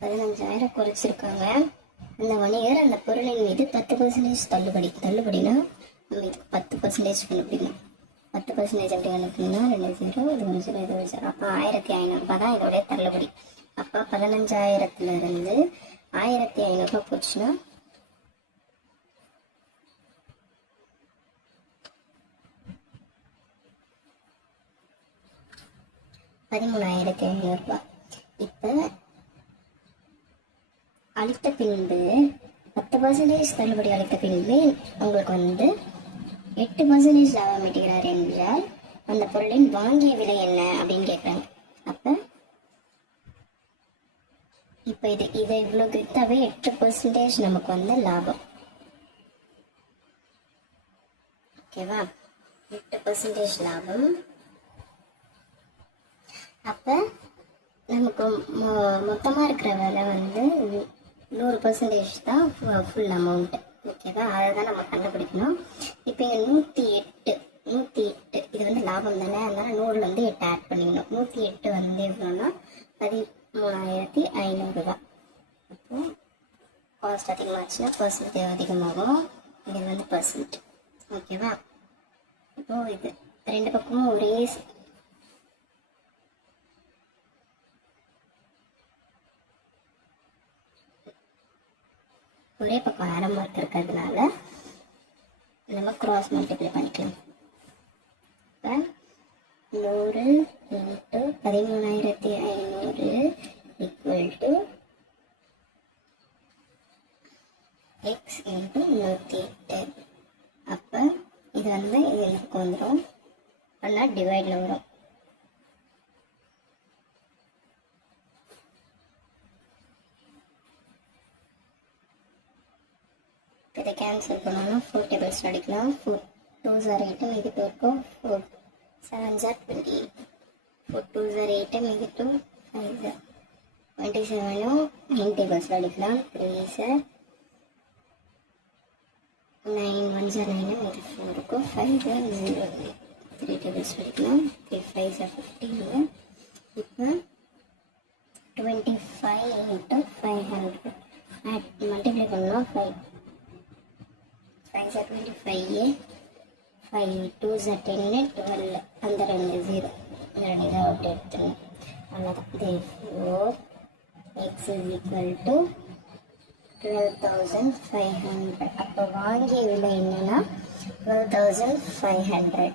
15,000 குறைச்சிருக்காங்க. அந்த வணிகர் அந்த பொருளின் மீது 10% தள்ளுபடி. தள்ளுபடினா நம்ம இதுக்கு 10% கண்டுபிடிக்கணும். 10% எப்படி கண்டுபிடிக்கணும்னா 2 0 இது 1 0 இது 1 0. அப்போ 1,500 தான் இதோடைய தள்ளுபடி. அப்போ 15,000 1,500 போச்சுன்னா 13,500. இப்போ அளித்த பின்பு 10% தள்ளுபடி அளித்த பின்பு உங்களுக்கு 8% லாபம் ஈட்டுகிறார் என்றால் அந்த பொருளின் வாங்கிய விலை என்ன அப்படின்னு கேட்குறாங்க. அப்போ இப்போ இதை இவ்வளோ வித்தாவே 8% நமக்கு லாபம். ஓகேவா? 8% லாபம். அப்போ நமக்கு மொத்தமாக இருக்கிற விலை 100% தான் ஃபுல் அமௌண்ட்டு. ஓகேவா? அதை தான் நம்ம கண்டுபிடிக்கணும். இப்போ இங்கே 108 இது லாபம் தானே, அதனால 100லேருந்து 8 ஆட் பண்ணிக்கணும். 108 எவ்வளோன்னா 13,500 தான். அப்போ காஸ்ட் அதிகமாச்சுன்னா பர்சன்டேஜ் அதிகமாகும். இது பர்சன்ட். ஓகேவா? இப்போ இது ரெண்டு பக்கமும் ஒரே பக்கம் அரை மார்க் இருக்கிறதுனால நம்ம கிராஸ் மல்டிப்ளை பண்ணிக்கலாம். இப்போ 100 × 13,500 = x × 108. அப்போ இது இதுக்கு வந்துடும். ஆனால் டிவைடில் வரும். இதை கேன்சல் பண்ணோம்னா 4 டேபிள்ஸ் அடிக்கலாம். 4 2s are 8 மீதி 2 இருக்கும். 4 7s are 28. 4 2s are 8 மீதி 2 5s are 27. 9 டேபிள்ஸ் அடிக்கலாம். 3s are 9 1s are 9 மீதி 4 இருக்கும். 5s are 0. 3 டேபிள்ஸ் அடிக்கலாம். 3 5s are 15. இப்போ 25 × 500 மல்டிப்ளை பண்ணலாம். 5s are 25. 5 2s are 10. 12 அந்த 2 0 2 இதை அவுட் எடுத்துருங்க. அவ்வளோதான். therefore x = 12,500. அப்போ வாங்கிய விலை என்னன்னா 12,500.